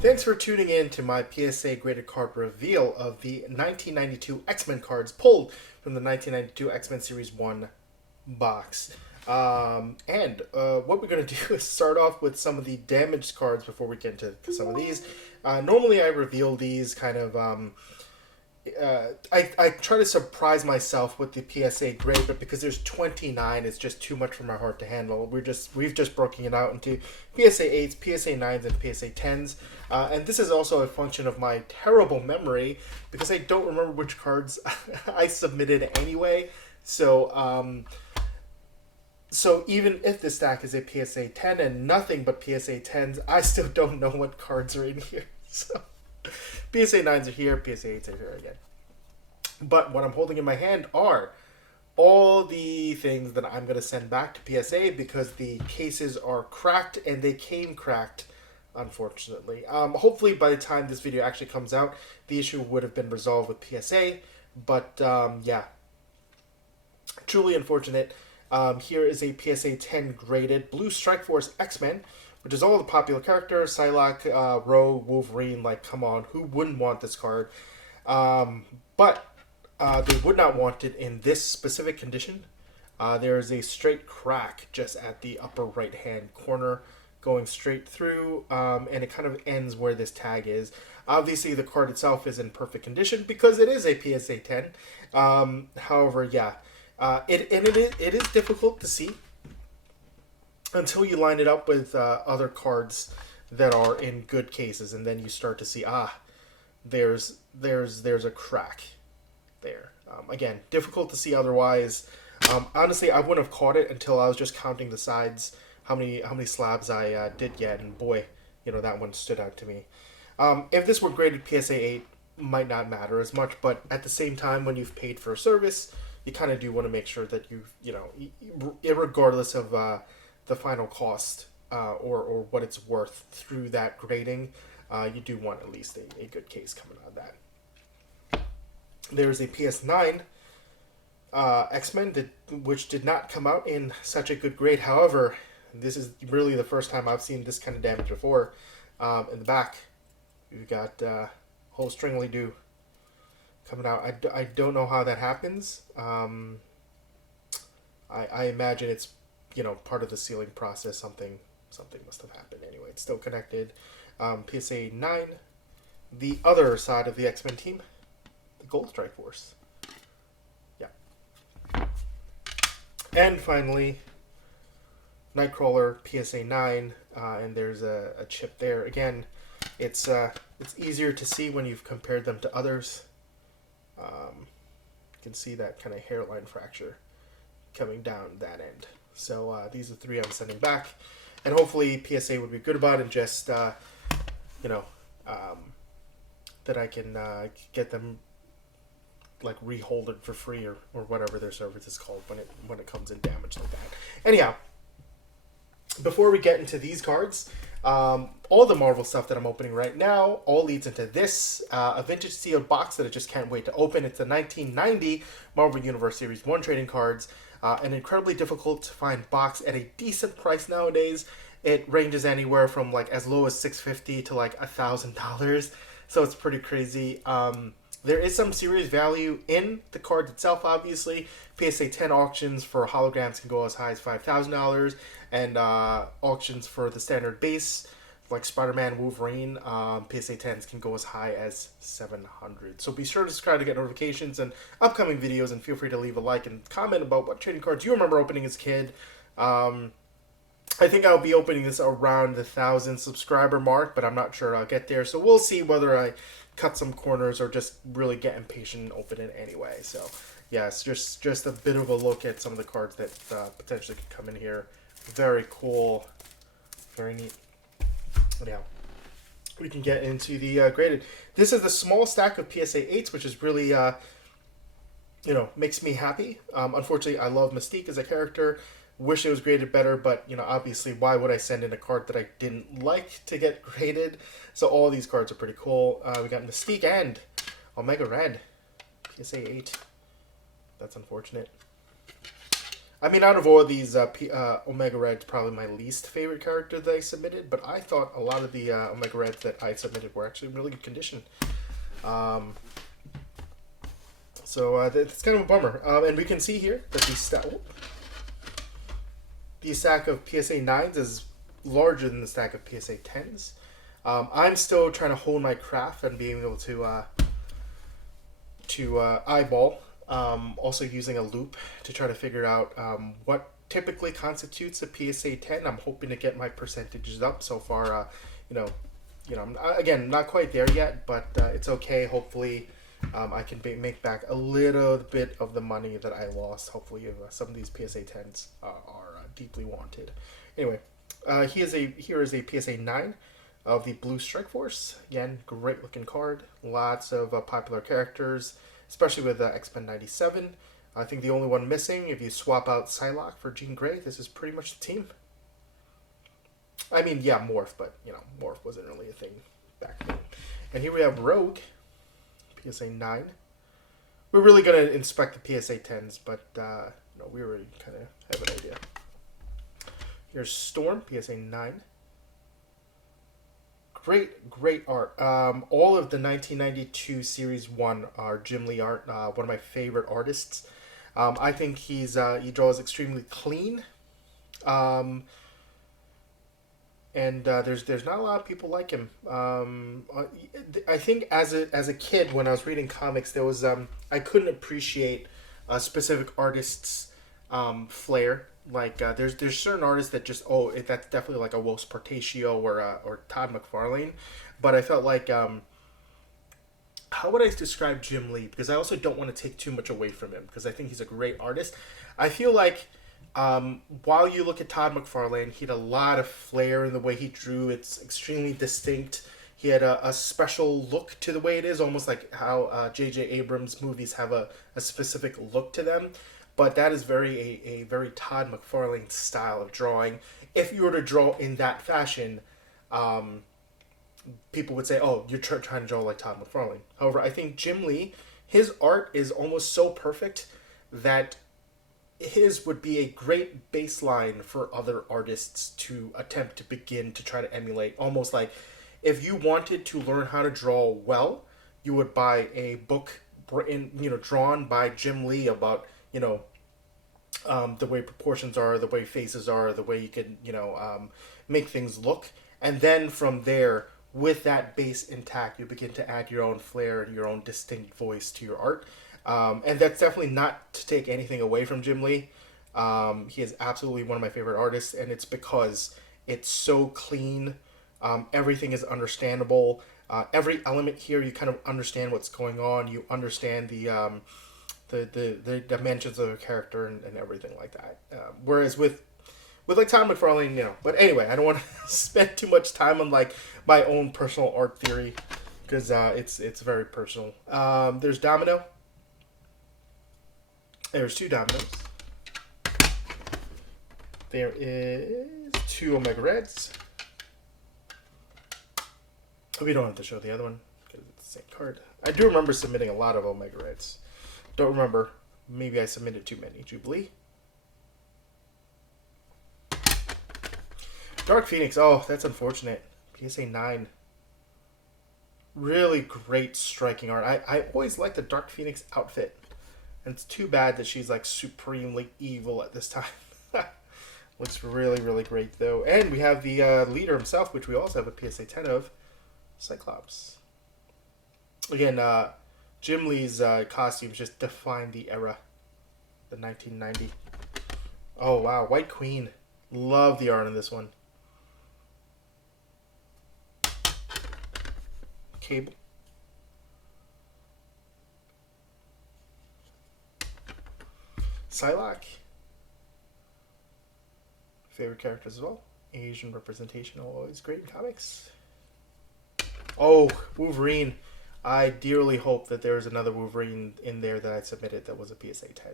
Thanks for tuning in to my PSA graded card reveal of the 1992 X-Men cards pulled from the 1992 X-Men Series 1 box. What we're going to do is start off with some of the damaged cards before we get into some of these. Normally I reveal these kind of... I try to surprise myself with the PSA grade, but because there's 29, it's just too much for my heart to handle. We've just broken it out into PSA 8s, PSA 9s, and PSA 10s. And this is also a function of my terrible memory because I don't remember which cards I submitted anyway. So even if the stack is a PSA 10 and nothing but PSA 10s, I still don't know what cards are in here. So PSA 9s are here, PSA 8s are here again. But what I'm holding in my hand are all the things that I'm going to send back to PSA because the cases are cracked, and they came cracked, unfortunately. Hopefully by the time this video actually comes out, the issue would have been resolved with PSA. But yeah, truly unfortunate. Here is a PSA 10 graded Blue Strike Force X-Men, which is all the popular characters, Psylocke, Rogue, Wolverine. Like, come on, who wouldn't want this card? But they would not want it in this specific condition. There is a straight crack just at the upper right-hand corner going straight through, and it kind of ends where this tag is. Obviously, the card itself is in perfect condition because it is a PSA 10. However, yeah, it is difficult to see until you line it up with other cards that are in good cases, and then you start to see, there's a crack there. Again, difficult to see otherwise. Honestly, I wouldn't have caught it until I was just counting the sides, how many slabs I did get, and boy, that one stood out to me. If this were graded PSA 8, might not matter as much, but at the same time, when you've paid for a service, you kind of do want to make sure that regardless of the final cost or what it's worth through that grading, you do want at least a good case coming out of that. There's a PS9 X-Men which did not come out in such a good grade. However, this is really the first time I've seen this kind of damage before. In the back, we've got whole stringly do coming out. I don't know how that happens. I imagine it's part of the sealing process. Something must have happened. Anyway, it's still connected. PSA 9, the other side of the X-Men team, the Gold Strike Force. Yeah. And finally, Nightcrawler PSA 9, and there's a chip there. Again, it's easier to see when you've compared them to others. You can see that kind of hairline fracture coming down that end. So these are three I'm sending back, and hopefully PSA would be good about it and just that I can get them like rehold it for free or whatever their service is called when it comes in damaged like that. Anyhow, before we get into these cards, all the Marvel stuff that I'm opening right now all leads into this a vintage sealed box that I just can't wait to open. It's the 1990 Marvel Universe Series 1 trading cards. An incredibly difficult to find box at a decent price nowadays. It ranges anywhere from like as low as $650 to like $1,000, so it's pretty crazy. There is some serious value in the card itself, obviously. PSA 10 auctions for holograms can go as high as $5,000, and auctions for the standard base, like Spider-Man, Wolverine, PSA 10s can go as high as $700. So be sure to subscribe to get notifications and upcoming videos, and feel free to leave a like and comment about what trading cards you remember opening as a kid. I think I'll be opening this around the 1,000 subscriber mark, but I'm not sure I'll get there. So we'll see whether I cut some corners or just really get impatient and open it anyway. So yeah, it's just a bit of a look at some of the cards that potentially could come in here. Very cool, very neat. Anyhow, we can get into the graded. This is the small stack of PSA 8s, which is really makes me happy. Unfortunately, I love Mystique as a character. Wish it was graded better, but obviously, why would I send in a card that I didn't like to get graded? So all these cards are pretty cool. We got Mystique and Omega Red, PSA 8. That's unfortunate. I mean, out of all these, Omega Red's probably my least favorite character that I submitted, but I thought a lot of the Omega Reds that I submitted were actually in really good condition. So it's kind of a bummer. And we can see here that the stack of PSA 9s is larger than the stack of PSA 10s. I'm still trying to hone my craft and being able to eyeball. Also using a loop to try to figure out what typically constitutes a PSA 10. I'm hoping to get my percentages up. So far, I'm, again, not quite there yet, but it's okay. Hopefully, I can make back a little bit of the money that I lost. Hopefully, some of these PSA 10s are deeply wanted. Anyway, here is a PSA 9 of the Blue Strike Force. Again, great looking card. Lots of popular characters, especially with X-Men 97. I think the only one missing, if you swap out Psylocke for Jean Grey, this is pretty much the team. I mean, yeah, Morph, but, Morph wasn't really a thing back then. And here we have Rogue, PSA 9. We're really going to inspect the PSA 10s, but, we already kind of have an idea. Here's Storm, PSA 9. Great art. All of the 1992 Series 1 are Jim Lee art. One of my favorite artists. I think he draws extremely clean. And there's not a lot of people like him. I think as a kid when I was reading comics, there was I couldn't appreciate a specific artist's flair. Like there's certain artists that just that's definitely like a Wolf's Portatio or Todd McFarlane, but I felt like how would I describe Jim Lee, because I also don't want to take too much away from him because I think he's a great artist. I feel like while you look at Todd McFarlane, he had a lot of flair in the way he drew. It's extremely distinct. He had a special look to the way it is, almost like how J.J. Abrams movies have a specific look to them. But that is a very Todd McFarlane style of drawing. If you were to draw in that fashion, people would say, oh, you're trying to draw like Todd McFarlane. However, I think Jim Lee, his art is almost so perfect that his would be a great baseline for other artists to attempt to begin to try to emulate. Almost like if you wanted to learn how to draw well, you would buy a book drawn by Jim Lee about the way proportions are, the way faces are, the way you can, make things look. And then from there, with that base intact, you begin to add your own flair and your own distinct voice to your art. And that's definitely not to take anything away from Jim Lee. He is absolutely one of my favorite artists, and it's because it's so clean. Everything is understandable. Every element here, you kind of understand what's going on. You understand the dimensions of the character and everything like that. Whereas with like Tom McFarlane, But anyway, I don't want to spend too much time on like my own personal art theory because it's very personal. There's Domino. There's two Dominoes. There is two Omega Reds. We don't have to show the other one because it's the same card. I do remember submitting a lot of Omega Reds. Don't remember. Maybe I submitted too many. Jubilee. Dark Phoenix. Oh, that's unfortunate. PSA 9. Really great striking art. I always liked the Dark Phoenix outfit. And it's too bad that she's like supremely evil at this time. Looks really, really great though. And we have the leader himself, which we also have a PSA 10 of. Cyclops. Again, Jim Lee's costumes just define the era. The 1990. Oh, wow. White Queen. Love the art on this one. Cable. Psylocke. Favorite characters as well. Asian representation always great in comics. Oh, Wolverine. I dearly hope that there is another Wolverine in there that I submitted that was a PSA 10.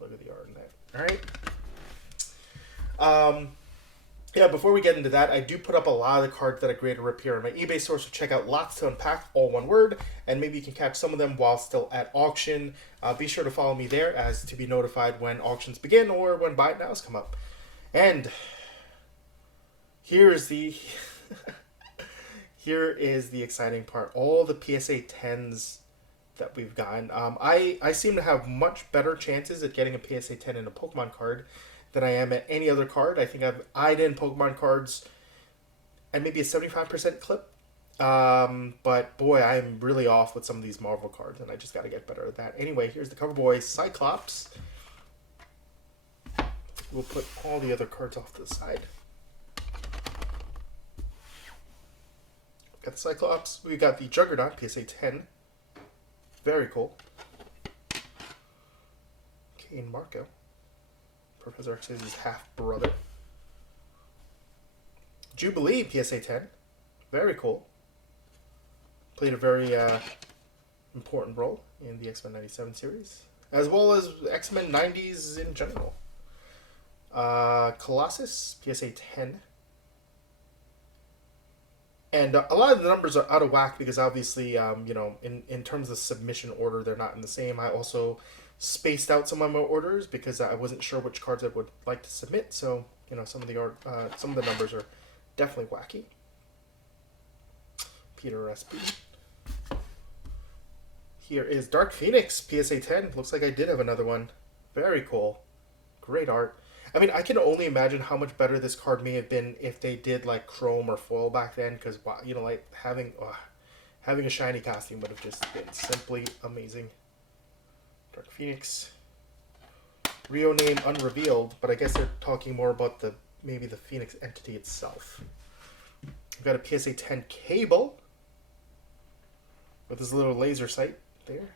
Look at the art in that. Alright. Yeah, before we get into that, I do put up a lot of the cards that I graded rip here on my eBay store, so check out Lots to Unpack, all one word, and maybe you can catch some of them while still at auction. Be sure to follow me there as to be notified when auctions begin or when buy it nows come up. And here's the here is the exciting part. All the PSA 10s that we've gotten. I seem to have much better chances at getting a PSA 10 in a Pokemon card than I am at any other card. I think I've eyed in Pokemon cards at maybe a 75% clip. But boy, I'm really off with some of these Marvel cards, and I just got to get better at that. Anyway, here's the cover boy, Cyclops. We'll put all the other cards off to the side. Got the Cyclops. We got the Juggernaut, PSA 10. Very cool. Kane Marco. Professor X's half-brother. Jubilee, PSA 10. Very cool. Played a very important role in the X-Men 97 series, as well as X-Men 90s in general. Colossus, PSA 10. And a lot of the numbers are out of whack because obviously, in terms of submission order, they're not in the same. I also spaced out some of my orders because I wasn't sure which cards I would like to submit. So, some of the numbers are definitely wacky. Peter SP. Here is Dark Phoenix, PSA 10. Looks like I did have another one. Very cool. Great art. I mean, I can only imagine how much better this card may have been if they did like chrome or foil back then, because like having a shiny costume would have just been simply amazing. Dark Phoenix. Rio name unrevealed, but I guess they're talking more about maybe the Phoenix entity itself. We've got a PSA 10 Cable with this little laser sight there.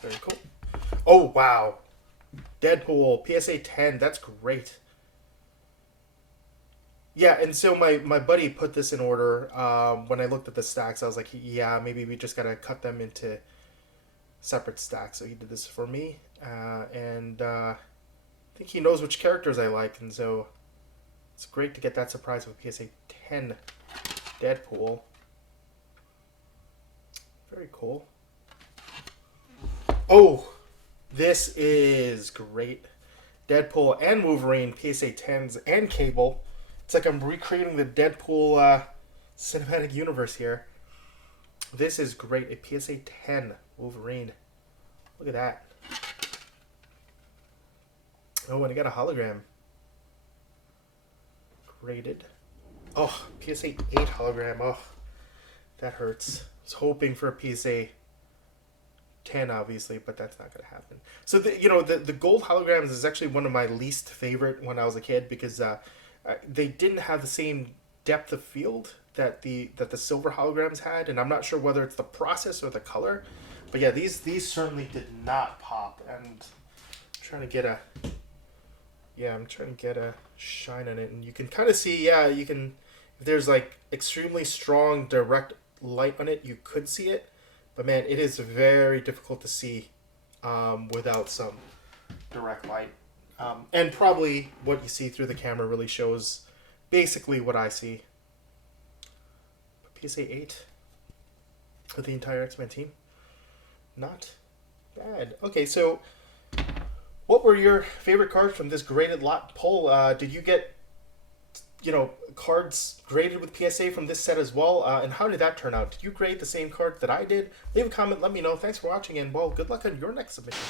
Very cool. Oh, wow. Deadpool, PSA 10. That's great. Yeah, and so my buddy put this in order. When I looked at the stacks, I was like, yeah, maybe we just got to cut them into separate stacks. So he did this for me. And I think he knows which characters I like. And so it's great to get that surprise with PSA 10 Deadpool. Very cool. Oh, this is great. Deadpool and Wolverine, PSA 10s and Cable. It's like I'm recreating the Deadpool cinematic universe here. This is great. A PSA 10 Wolverine. Look at that. Oh, and I got a hologram. Graded. Oh, PSA 8 hologram. Oh, that hurts. I was hoping for a PSA 10, obviously, but that's not going to happen. So, the gold holograms is actually one of my least favorite when I was a kid because they didn't have the same depth of field that the silver holograms had, and I'm not sure whether it's the process or the color. But yeah, these certainly did not pop, and I'm trying to get a shine on it, and you can kind of see, you can, if there's like extremely strong direct light on it, you could see it. But man, it is very difficult to see without some direct light. And probably what you see through the camera really shows basically what I see. But PSA 8 for the entire X-Men team. Not bad. Okay, so what were your favorite cards from this graded lot poll? Did you get cards graded with PSA from this set as well? And how did that turn out? Did you grade the same cards that I did? Leave a comment, let me know. Thanks for watching, and well, good luck on your next submission.